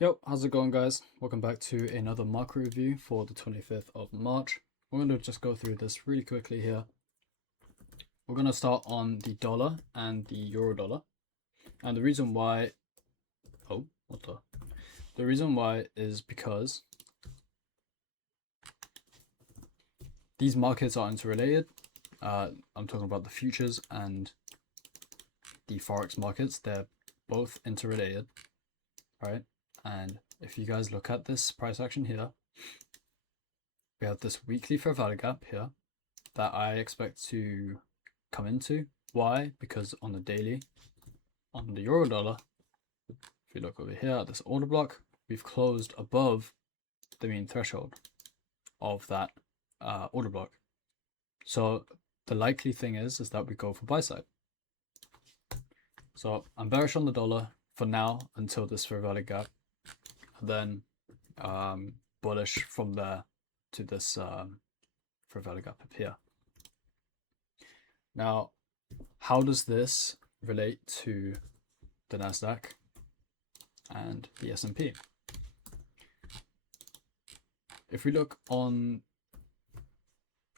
Yo, how's it going, guys? Welcome back to another market review for the 25th of March. We're going to just go through this really quickly here. We're going to start on the dollar and the euro dollar. And the reason why, the reason why is because these markets are interrelated. I'm talking about the futures and the Forex markets. They're both interrelated, right? And if you guys look at this price action here, we have this weekly fair value gap here that I expect to come into. Why? Because on the daily, on the euro dollar, if you look over here at this order block, we've closed above the mean threshold of that order block. So the likely thing is that we go for buy side. So I'm bearish on the dollar for now until this fair value gap, and then bullish from there to this fair value gap up here. Now, how does this relate to the Nasdaq and the S&P? If we look on,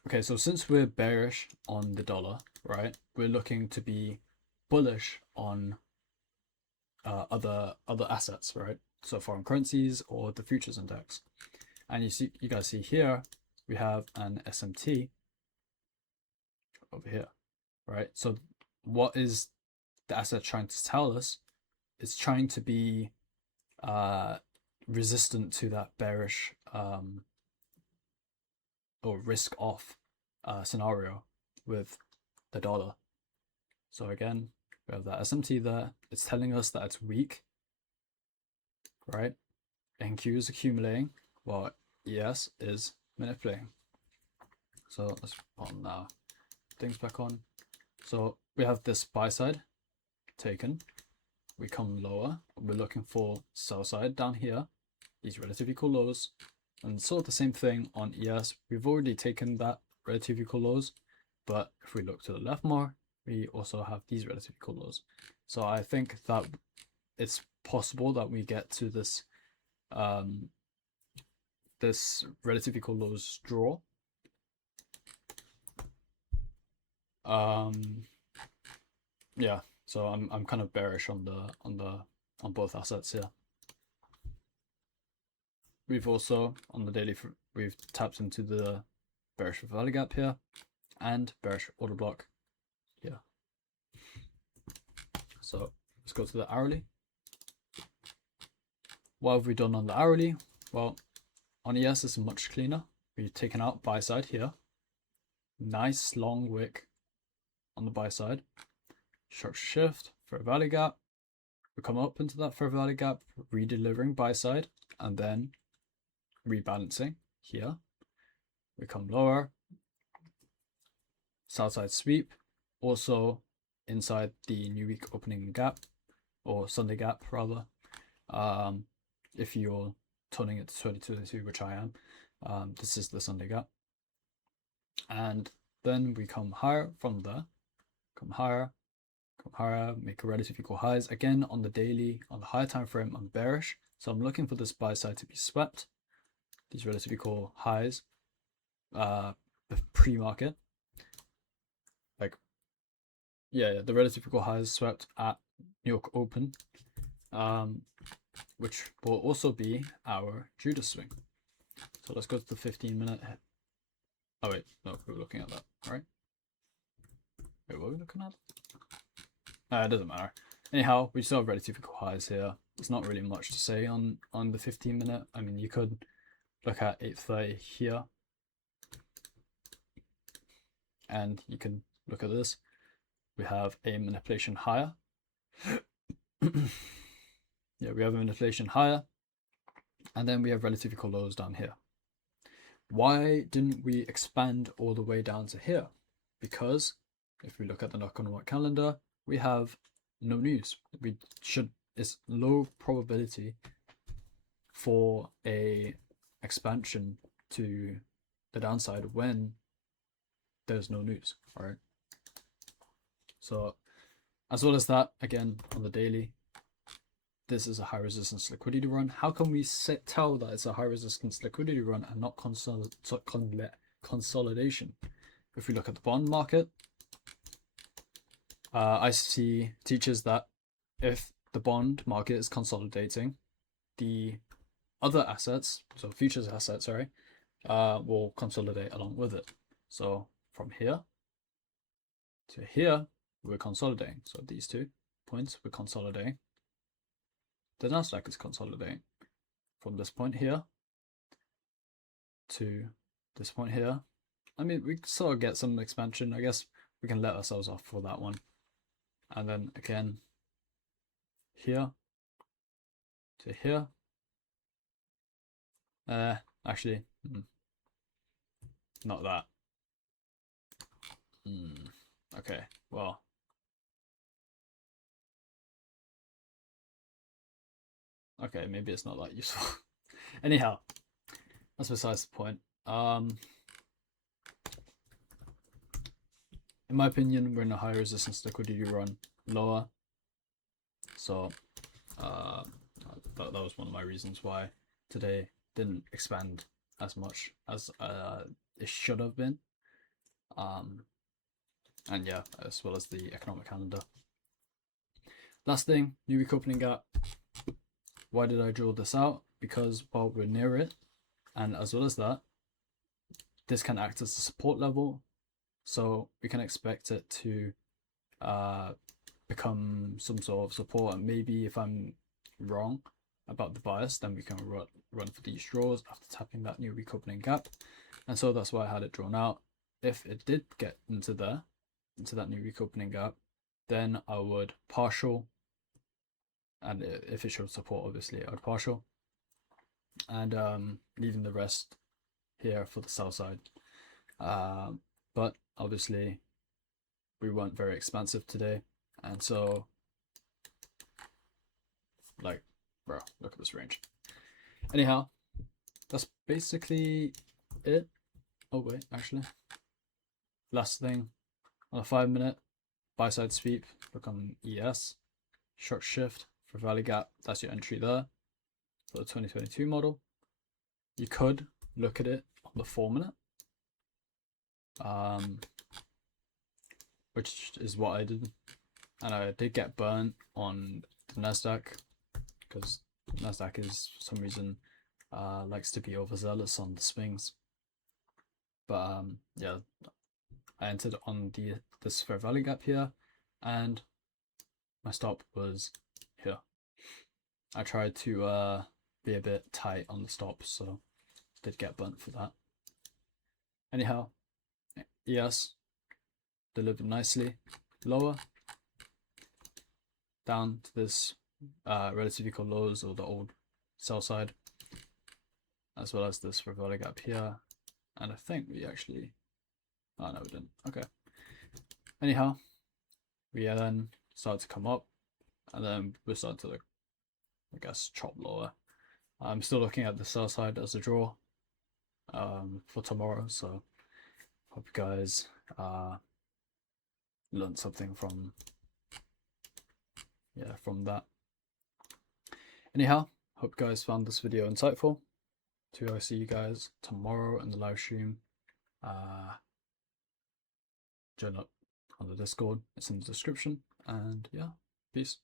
okay, so since we're bearish on the dollar, right, we're looking to be bullish on other assets, right? So foreign currencies or the futures index. And you guys see here, we have an SMT over here, right? So what is the asset trying to tell us? It's trying to be resistant to that bearish or risk off scenario with the dollar. So again, we have that SMT there. It's telling us that it's weak, right? NQ is accumulating while ES is manipulating. So let's put on now things back on. So we have this buy side taken. We come lower. We're looking for sell side down here. These relative equal lows. And sort of the same thing on ES. We've already taken that relative equal lows. But if we look to the left more, we also have these relative equal lows. So I think that it's possible that we get to this this relative equal lows draw. Yeah, so I'm kind of bearish on both assets here. We've also on the daily we've tapped into the bearish value gap here and bearish order block here. So let's go to the hourly. What have we done on the hourly? Well, on ES is much cleaner. We've taken out buy side here. Nice long wick on the buy side. Structure shift, fair value gap. We come up into that fair value gap, re-delivering buy side, and then rebalancing here. We come lower, south side sweep, also inside the new week opening gap, or Sunday gap rather. If you're turning it to 2022, which I am, this is the Sunday gap. And then we come higher from there, come higher, make a relative equal highs. Again, on the daily, on the higher time frame, I'm bearish. So I'm looking for this buy side to be swept. These relative equal highs, pre-market. Like, yeah, the relative equal highs swept at New York Open, which will also be our Judas swing. So let's go to the 15-minute. Oh wait, no, we were looking at that, right? Wait, what were we looking at? It doesn't matter. Anyhow, we still have relative equal highs here. There's not really much to say on the 15-minute. I mean, you could look at 8:30 here, and you can look at this. We have a manipulation higher. Yeah, we have a manipulation higher, and then we have relative equal lows down here. Why didn't we expand all the way down to here? Because if we look at the knock on what calendar, we have no news. It's low probability for a expansion to the downside when there's no news, right? So as well as that, again on the daily, this is a high resistance liquidity run. How can we tell that it's a high resistance liquidity run and not consolidation? If we look at the bond market, ICT teaches that if the bond market is consolidating, the other assets, so futures assets, sorry, will consolidate along with it. So from here to here, we're consolidating. So these 2 points, we're consolidating. The Nasdaq is consolidating from this point here to this point here. I mean, we sort of get some expansion. I guess we can let ourselves off for that one. And then again, here to here. Actually, not that. Okay, well. Okay, maybe it's not that useful. Anyhow, that's besides the point. In my opinion, we're in a high resistance liquidity run, lower. So that was one of my reasons why today didn't expand as much as it should have been. And yeah, as well as the economic calendar. Last thing, new week opening gap. Why did I draw this out? Because, well, we're near it, and as well as that, this can act as a support level, so we can expect it to become some sort of support. And maybe if I'm wrong about the bias, then we can run for these draws after tapping that new week opening gap. And so that's why I had it drawn out. If it did get into that new week opening gap, then I would partial, and if it showed support, obviously I would partial, and leaving the rest here for the sell side. But obviously we weren't very expansive today, and so, like, bro, look at this range. Anyhow, that's basically it. Oh wait, actually, last thing, on a 5-minute buy side sweep, look on ES, short shift for value gap. That's your entry there for the 2022 model. You could look at it on the 4-minute, which is what I did, and I did get burnt on the Nasdaq because Nasdaq is for some reason likes to be overzealous on the swings. But yeah, I entered on this fair value gap here, and my stop was here. I tried to be a bit tight on the stop, so did get burnt for that. Anyhow, ES delivered nicely lower down to this relative equal lows, or the old sell side, as well as this fair value gap here. And I think we actually, oh no, we didn't. Okay. Anyhow, we then started to come up, and then we started to, I guess, chop lower. I'm still looking at the sell side as a draw for tomorrow, so hope you guys learned something from that. Anyhow, hope you guys found this video insightful. I'll see you guys tomorrow in the live stream. Join up on the Discord, it's in the description, and yeah, peace.